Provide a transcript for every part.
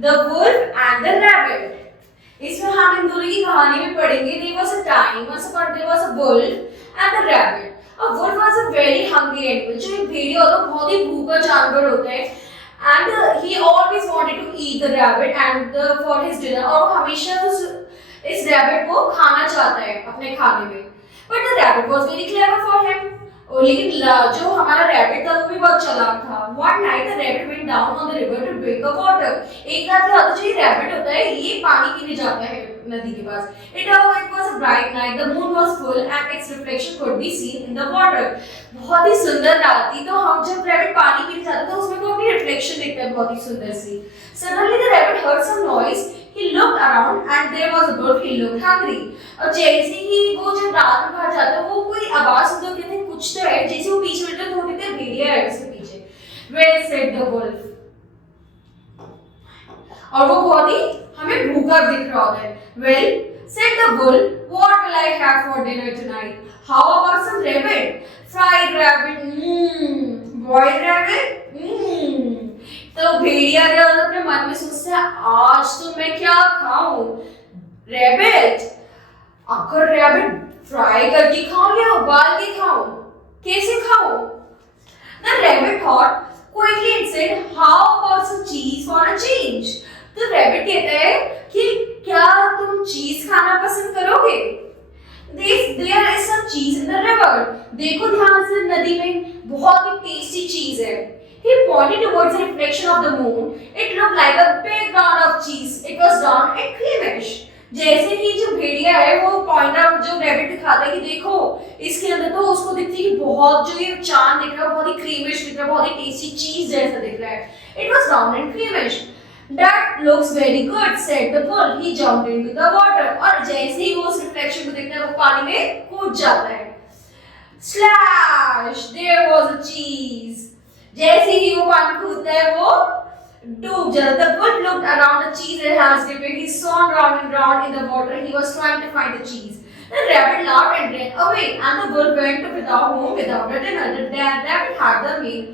The wolf and the rabbit. इसमें हम इन दोनों की कहानी में पढ़ेंगे। There was a time, once upon there was a wolf and a rabbit. A wolf was a very hungry animal. जो एक भेड़िया होता है बहुत ही भूखा जानवर होता है। And he always wanted to eat the rabbit and for his dinner. और हमेशा इस rabbit को खाना चाहता है अपने खाने में। But the rabbit was very clever for him. और लेकिन जो हमारा रैबिट था वो भी बहुत चालाक था। One night the rabbit went down on the river to drink the water. एक रात क्या होता है, जो ये रैबिट होता है ये पानी पीने जाता है नदी के पास। It was a bright night, the moon was full and its reflection could be seen in the water. बहुत ही सुंदर रात थी, तो हम जब रैबिट पानी पीने जाता है तो उसमें वो अपनी रिफ्लेक्शन देखता है बहुत ही सुंदर सी। Suddenly the rabbit heard some noise. He looked around and there was a wolf. He looked hungry. और जैसे ही वो जब रात में बाहर जाता है वो कोई आवाज सुनता है, कहते हैं कुछ तो है। जैसे वो पीछे बैठता है तो वो कहते हैं भेड़िया है उसके पीछे। Well said the wolf. और वो बहुत ही हमें भूखा दिख रहा होता है। Well said the wolf, what will I have for dinner tonight? How about some rabbit? Fried rabbit, boiled rabbit, तो भेड़िया अपने मन में सोचता है आज तो मैं क्या खाऊं? रैबिट। अगर रैबिट फ्राई करके खाऊं या उबाल के खाऊं? कैसे खाऊं? The rabbit thought quickly and said, "How about some cheese for a change?" तो रैबिट कहता है कि क्या तुम चीज खाना पसंद करोगे? There is some cheese in the river. देखो ध्यान से नदी में बहुत ही टेस्टी चीज है। He pointed towards the reflection of the moon. It looked like a big round of cheese. It was round and creamish. जैसे ही जो भेड़िया है वो पॉइंटर जो रैबिट दिखाता है कि देखो इसके अंदर, तो उसको दिखती है कि बहुत जो ये चांद दिख रहा है बहुत ही क्रीमिश दिख रहा है, बहुत ही टेस्टी चीज जैसा दिख रहा है। It was round and creamish. That looks very good, said the bull. He jumped into the water. और जैसे ही वो उस रिफ्लेक्शन को देखता है वो पानी में कूद जाता है। Splash! There was a cheese. जैसे ही वो पानी कूदता है वो डूब जाता है। The bull looked around the cheese it has dipped. He swam round and round in the water. He was trying to find the cheese. The rabbit laughed and ran away, and the bull went without home without a dinner. The rabbit had the meal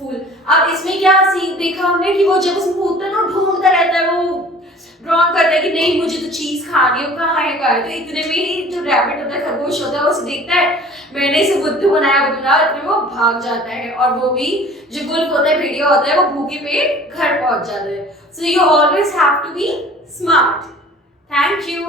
full. अब इसमें क्या scene देखा हमने कि वो जब उसमें कूदता है तो ढूंढता रहता है, वो ड्रॉन करता है कि नहीं मुझे तो चीज खानी है, कहाँ है। तो इतने में ही जो रैबिट होता है खरगोश होता है वो उसे देखता है मैंने इसे बुद्धू बनाया, इतने वो भाग जाता है। और वो भी जो वुल्फ होता है भेड़िया होता है वो भूखे पेट घर पहुंच जाता है। So you always have to be smart. Thank you.